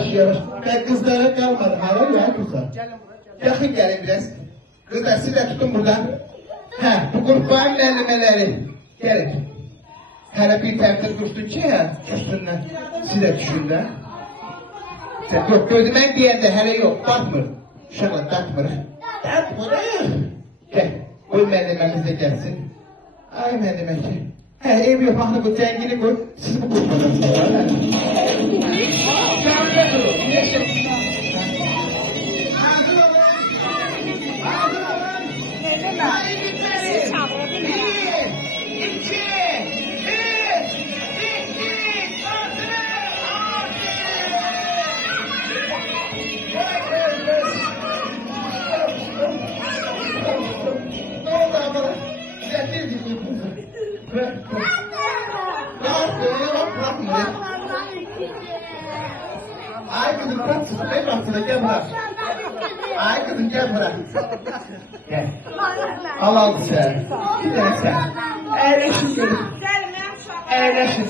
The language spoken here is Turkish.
yavaş yavaş. Ben kızlara kalmadım. Hala ya kızlar. Yakın gelin biraz. Kızlar siz de tutun buradan. Ha, bu kurban müellimeleri. Gelin. Hele bir tertip kursun ki ya, üstünden. Siz de düşün de. Sen yok, gözümen diyende hele yok, bakmır. Şuna takmır. Takmır. Gel, koy müellimemiz de gelsin. Ay müellime ki. He, ev yapaklı bu dengini koy. Siz bu kurbanı sonra. Şahane durun. Ay kızım bırak tutmayı baksana gel bırak. Ay kızım gel bırak. Gel. Al sen. Bir tane sen. Eğleşin gelin. Eğleşin.